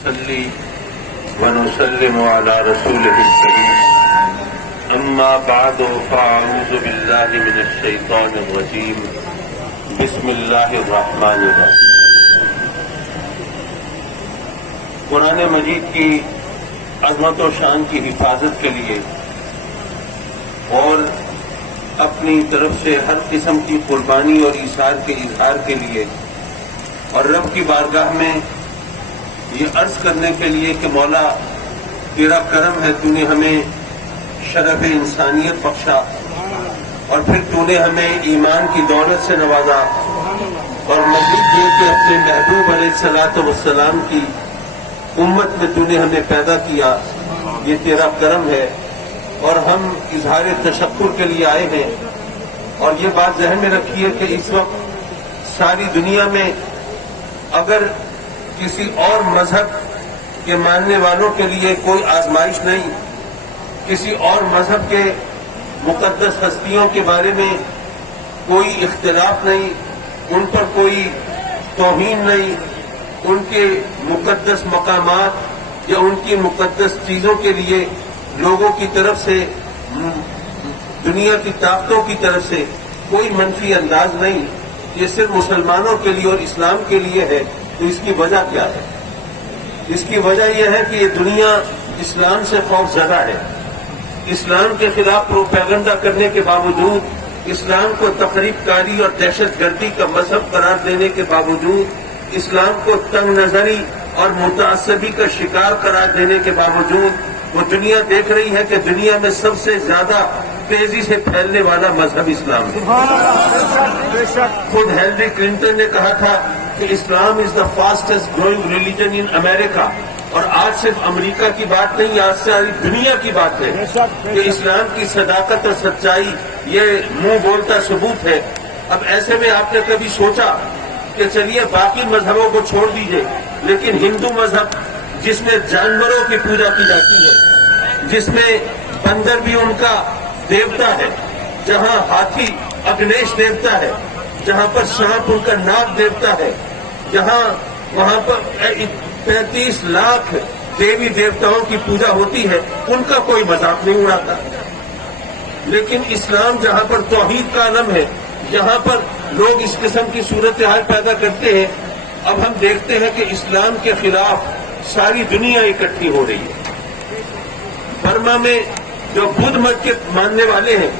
نصلي ونسلم على رسوله الكريم أما بعد فأعوذ بالله من الشيطان الرجيم بسم الله الرحمن الرحيم. قرآن مجید کی عظمت و شان کی حفاظت کے لیے اور اپنی طرف سے ہر قسم کی قربانی اور ایثار کے اظہار کے لیے اور رب کی بارگاہ میں یہ عرض کرنے کے لیے کہ مولا تیرا کرم ہے، تو نے ہمیں شرف انسانیت بخشا اور پھر تو نے ہمیں ایمان کی دولت سے نوازا اور مزید یہ کہ اپنے محبوب علیہ الصلوۃ والسلام کی امت میں تو نے ہمیں پیدا کیا. یہ تیرا کرم ہے اور ہم اظہار تشکر کے لیے آئے ہیں. اور یہ بات ذہن میں رکھیے کہ اس وقت ساری دنیا میں اگر کسی اور مذہب کے ماننے والوں کے لیے کوئی آزمائش نہیں، کسی اور مذہب کے مقدس ہستیوں کے بارے میں کوئی اختلاف نہیں، ان پر کوئی توہین نہیں، ان کے مقدس مقامات یا ان کی مقدس چیزوں کے لیے لوگوں کی طرف سے، دنیا کی طاقتوں کی طرف سے کوئی منفی انداز نہیں. یہ صرف مسلمانوں کے لیے اور اسلام کے لیے ہے. تو اس کی وجہ کیا ہے؟ اس کی وجہ یہ ہے کہ یہ دنیا اسلام سے خوف زدہ ہے. اسلام کے خلاف پروپیگنڈا کرنے کے باوجود، اسلام کو تخریب کاری اور دہشت گردی کا مذہب قرار دینے کے باوجود، اسلام کو تنگ نظری اور متعصبی کا شکار قرار دینے کے باوجود وہ دنیا دیکھ رہی ہے کہ دنیا میں سب سے زیادہ تیزی سے پھیلنے والا مذہب اسلام ہے. خود ہیلری کلنٹن نے کہا تھا کہ اسلام از دا فاسٹسٹ گروئنگ ریلیجن ان امریکہ. اور آج صرف امریکہ کی بات نہیں، آج ساری دنیا کی بات ہے کہ اسلام کی صداقت اور سچائی یہ منہ بولتا ثبوت ہے. اب ایسے میں آپ نے کبھی سوچا کہ چلیے باقی مذہبوں کو چھوڑ دیجئے، لیکن ہندو مذہب جس میں جانوروں کی پوجا کی جاتی ہے، جس میں بندر بھی ان کا دیوتا ہے، جہاں ہاتھی اگنیش دیوتا ہے، جہاں پر سانپ ان کا ناگ دیوتا ہے، جہاں وہاں پر 35 لاکھ دیوی دیوتاؤں کی پوجا ہوتی ہے، ان کا کوئی مذاق نہیں اڑاتا. لیکن اسلام جہاں پر توحید کا علم ہے، جہاں پر لوگ اس قسم کی صورتحال پیدا کرتے ہیں، اب ہم دیکھتے ہیں کہ اسلام کے خلاف ساری دنیا اکٹھی ہو رہی ہے. برما میں جو بدھ مت کے ماننے والے ہیں،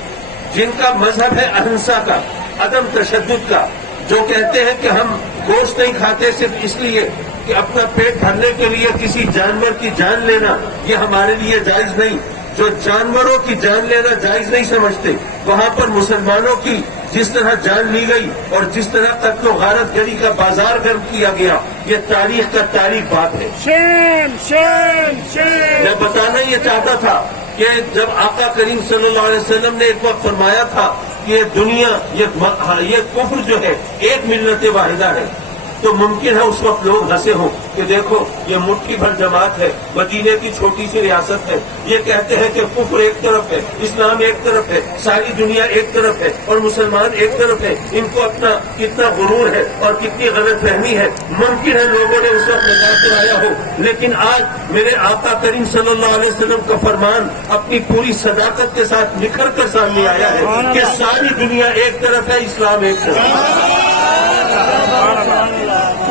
جن کا مذہب ہے اہنسا کا، عدم تشدد کا، جو کہتے ہیں کہ ہم گوشت نہیں کھاتے صرف اس لیے کہ اپنا پیٹ بھرنے کے لیے کسی جانور کی جان لینا یہ ہمارے لیے جائز نہیں، جو جانوروں کی جان لینا جائز نہیں سمجھتے، وہاں پر مسلمانوں کی جس طرح جان لی گئی اور جس طرح قتل و غارت گری کا بازار گرم کیا گیا، یہ تاریخ کا تاریخ بات ہے. میں بتانا یہ چاہتا تھا کہ جب آقا کریم صلی اللہ علیہ وسلم نے ایک وقت فرمایا تھا کہ یہ دنیا، یہ کفر جو ہے ایک ملت واحدہ ہے، تو ممکن ہے اس وقت لوگ ہنسے ہوں کہ دیکھو یہ مٹھی بھر جماعت ہے، مدینے کی چھوٹی سی ریاست ہے، یہ کہتے ہیں کہ کفر ایک طرف ہے، اسلام ایک طرف ہے، ساری دنیا ایک طرف ہے اور مسلمان ایک طرف ہے. ان کو اپنا کتنا غرور ہے اور کتنی غلط فہمی ہے. ممکن ہے لوگوں نے اس وقت مذاق اڑایا ہو، لیکن آج میرے آقا کریم صلی اللہ علیہ وسلم کا فرمان اپنی پوری صداقت کے ساتھ نکھر کر سامنے آیا ہے کہ ساری دنیا ایک طرف ہے، اسلام ایک طرف ہے.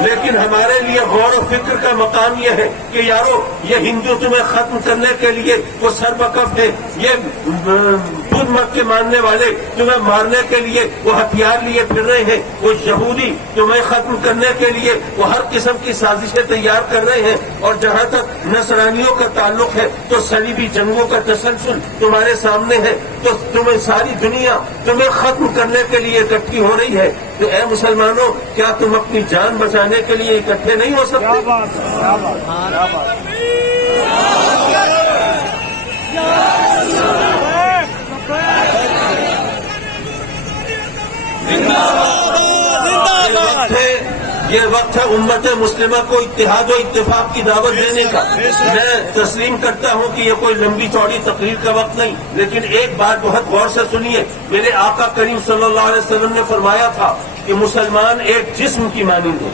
لیکن ہمارے لیے غور و فکر کا مقام یہ ہے کہ یارو یہ ہندو تمہیں ختم کرنے کے لیے وہ سربکف ہے، یہ بدھ مت کے ماننے والے تمہیں مارنے کے لیے وہ ہتھیار لیے پھر رہے ہیں، وہ یہودی تمہیں ختم کرنے کے لیے وہ ہر قسم کی سازشیں تیار کر رہے ہیں. اور جہاں تک نصرانیوں کا تعلق ہے تو صلیبی جنگوں کا تسلسل تمہارے سامنے ہے. تو تمہیں ساری دنیا تمہیں ختم کرنے کے لیے اکٹھی ہو رہی ہے. تو اے مسلمانوں، کیا تم اپنی جان بچانے کے لیے اکٹھے نہیں ہو سکتے؟ یہ وقت ہے امت مسلمہ کو اتحاد و اتفاق کی دعوت دینے کا. میں تسلیم کرتا ہوں کہ یہ کوئی لمبی چوڑی تقریر کا وقت نہیں، لیکن ایک بات بہت غور سے سنیے. میرے آقا کریم صلی اللہ علیہ وسلم نے فرمایا تھا کہ مسلمان ایک جسم کی مانند ہو.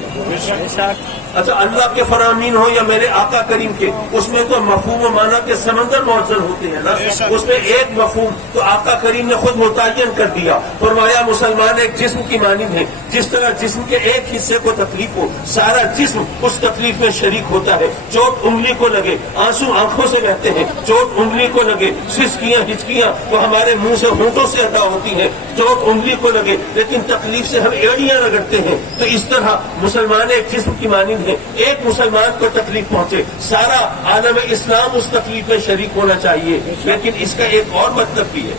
اچھا اللہ کے فرامین ہو یا میرے آقا کریم کے، اس میں تو مفہوم و معنی کے سمندر معزل ہوتے ہیں نا. اس میں ایک مفہوم تو آقا کریم نے خود متعین کر دیا، فرمایا مسلمان ایک جسم کی مانند ہے. جس طرح جسم کے ایک حصے کو تکلیف ہو، سارا جسم اس تکلیف میں شریک ہوتا ہے. چوٹ انگلی کو لگے، آنسو آنکھوں سے بہتے ہیں. چوٹ انگلی کو لگے، سسکیاں ہچکیاں تو ہمارے منہ سے ہونٹوں سے ادا ہوتی ہیں. چوٹ انگلی کو لگے لیکن تکلیف سے ہم ایڑیاں رگڑتے ہیں. تو اس طرح مسلمان ایک جسم کی مانند ہے. ایک مسلمان کو تکلیف پہنچے، سارا عالم اسلام اس تکلیف میں شریک ہونا چاہیے. لیکن اس کا ایک اور مطلب بھی ہے.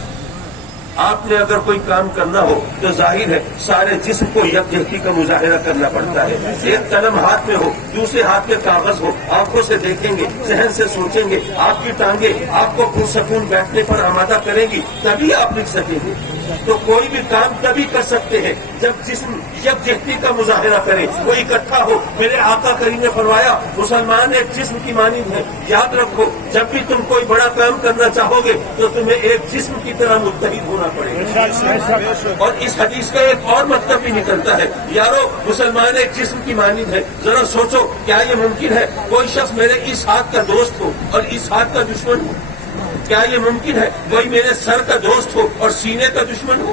آپ نے اگر کوئی کام کرنا ہو تو ظاہر ہے سارے جسم کو یکجہتی کا مظاہرہ کرنا پڑتا ہے. ایک قلم ہاتھ میں ہو، دوسرے ہاتھ میں کاغذ ہو، آنکھوں سے دیکھیں گے، ذہن سے سوچیں گے، آپ کی ٹانگیں آپ کو پرسکون بیٹھنے پر آمادہ کریں گی، تبھی آپ لکھ سکیں گے. تو کوئی بھی کام تبھی کر سکتے ہیں جب جسم یکجہتی کا مظاہرہ کرے، وہ اکٹھا ہو. میرے آقا کریم نے فرمایا مسلمان ایک جسم کی مانند ہے. یاد رکھو جب بھی تم کوئی بڑا کام کرنا چاہو گے تو تمہیں ایک جسم کی طرح متحد ہونا پڑے گا. اور اس حدیث کا ایک اور مطلب بھی نکلتا ہے، یارو مسلمان ایک جسم کی مانند ہے. ذرا سوچو کیا یہ ممکن ہے کوئی شخص میرے اس ہاتھ کا دوست ہو اور اس ہاتھ کا دشمن ہو؟ کیا یہ ممکن ہے کوئی میرے سر کا دوست ہو اور سینے کا دشمن ہو؟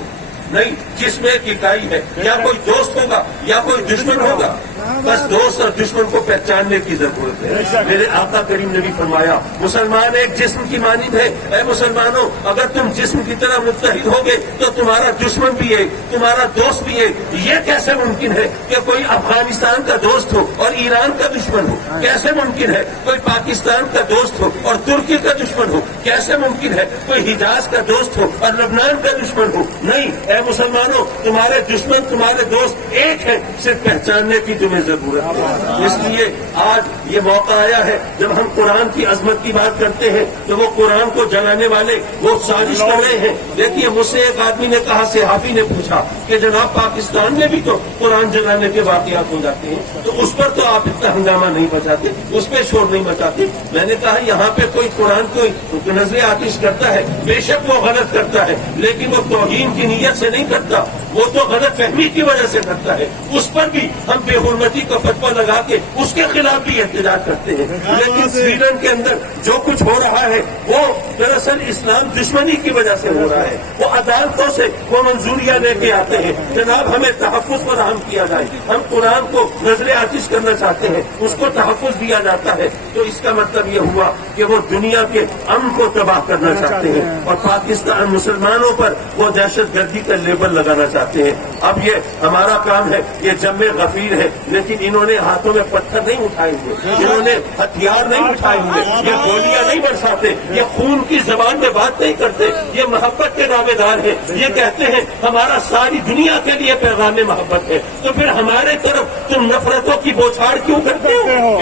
نہیں. جسم ایک اکائی ہے، یا کوئی دوست ہوگا یا کوئی دشمن ہوگا. بس دوست اور دشمن کو پہچاننے کی ضرورت ہے. میرے آقا کریم نے بھی فرمایا مسلمان ایک جسم کی مانند ہے. اے مسلمانوں اگر تم جسم کی طرح متحد ہوگے تو تمہارا دشمن بھی ہے، تمہارا دوست بھی ہے. یہ کیسے ممکن ہے کہ کوئی افغانستان کا دوست ہو اور ایران کا دشمن ہو؟ کیسے ممکن ہے کوئی پاکستان کا دوست ہو اور ترکی کا دشمن ہو؟ کیسے ممکن ہے کوئی حجاز کا دوست ہو اور لبنان کا دشمن ہو؟ نہیں. اے مسلمانوں تمہارے دشمن تمہارے دوست ایک ہیں، صرف پہچاننے کی تمہیں ضرورت ہے. اس لیے آج یہ موقع آیا ہے جب ہم قرآن کی عظمت کی بات کرتے ہیں تو وہ قرآن کو جلانے والے وہ سازش کر رہے ہیں. دیکھیے مجھ سے ایک آدمی نے کہا، صحافی نے پوچھا کہ جناب پاکستان میں بھی تو قرآن جلانے کے واقعات ہو جاتے ہیں، تو اس پر تو آپ اتنا ہنگامہ نہیں مچاتے، اس پہ شور نہیں مچاتے. میں نے کہا یہاں پہ کوئی قرآن کو نظر آتش کرتا ہے، بے شک وہ غلط کرتا ہے لیکن وہ توہین کی نیت سے نہیں کرتا، وہ تو غلط فہمی کی وجہ سے کرتا ہے. اس پر بھی ہم بے حرمتی کا فتویٰ لگا کے اس کے خلاف بھی احتجاج کرتے ہیں. لیکن سویڈن کے اندر جو کچھ ہو رہا ہے وہ دراصل اسلام دشمنی کی وجہ سے ہو رہا ہے. وہ عدالتوں سے وہ منظوریاں لے کے آتے ہیں جناب ہمیں تحفظ فراہم کیا جائے. ہم قرآن کو نظر آتش کرنا چاہتے ہیں، اس کو تحفظ دیا جاتا ہے. تو اس کا مطلب یہ ہوا کہ وہ دنیا کے امن کو تباہ کرنا چاہتے ہیں اور پاکستان مسلمانوں پر وہ دہشت گردی کا لیبل لگانا چاہتے ہیں. اب یہ ہمارا کام ہے، یہ جم غفیر ہے، لیکن انہوں نے ہاتھوں میں پتھر نہیں اٹھائے ہوئے، انہوں نے ہتھیار نہیں اٹھائے ہوئے، یہ گولیاں نہیں برساتے، یہ خون کی زبان میں بات نہیں کرتے، یہ محبت کے دعوے دار ہیں. یہ کہتے ہیں ہمارا ساری دنیا کے لیے پیغام محبت ہے. تو پھر ہمارے طرف تم نفرتوں کی بوچھاڑ کیوں کرتے ہو؟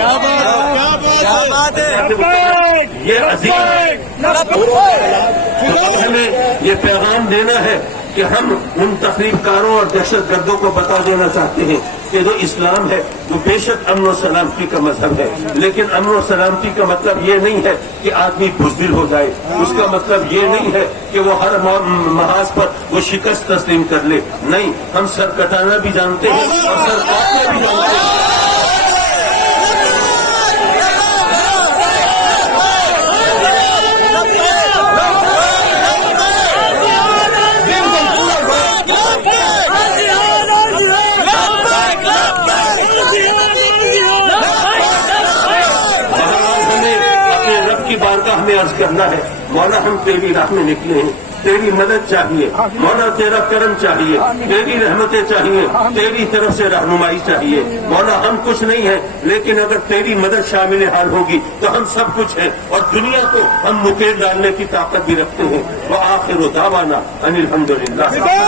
یہ عظیم ہمیں یہ پیغام دینا ہے کہ ہم ان تخریب کاروں اور دہشت گردوں کو بتا دینا چاہتے ہیں کہ جو اسلام ہے وہ بے شک امن و سلامتی کا مذہب ہے، لیکن امن و سلامتی کا مطلب یہ نہیں ہے کہ آدمی بزدل ہو جائے. اس کا مطلب یہ نہیں ہے کہ وہ ہر محاذ پر وہ شکست تسلیم کر لے. نہیں، ہم سر کٹانا بھی جانتے ہیں اور سر کاٹنا بھی جانتے ہیں. ہمیں عرض کرنا ہے مولا ہم تیری راہ میں نکلے ہیں، تیری مدد چاہیے مولا، تیرا کرم چاہیے، تیری رحمتیں چاہیے، تیری طرف سے رہنمائی چاہیے مولا. ہم کچھ نہیں ہیں لیکن اگر تیری مدد شامل حال ہوگی تو ہم سب کچھ ہیں اور دنیا کو ہم نکیل ڈالنے کی طاقت بھی رکھتے ہیں. وآخر دعوانا ان الحمدللہ.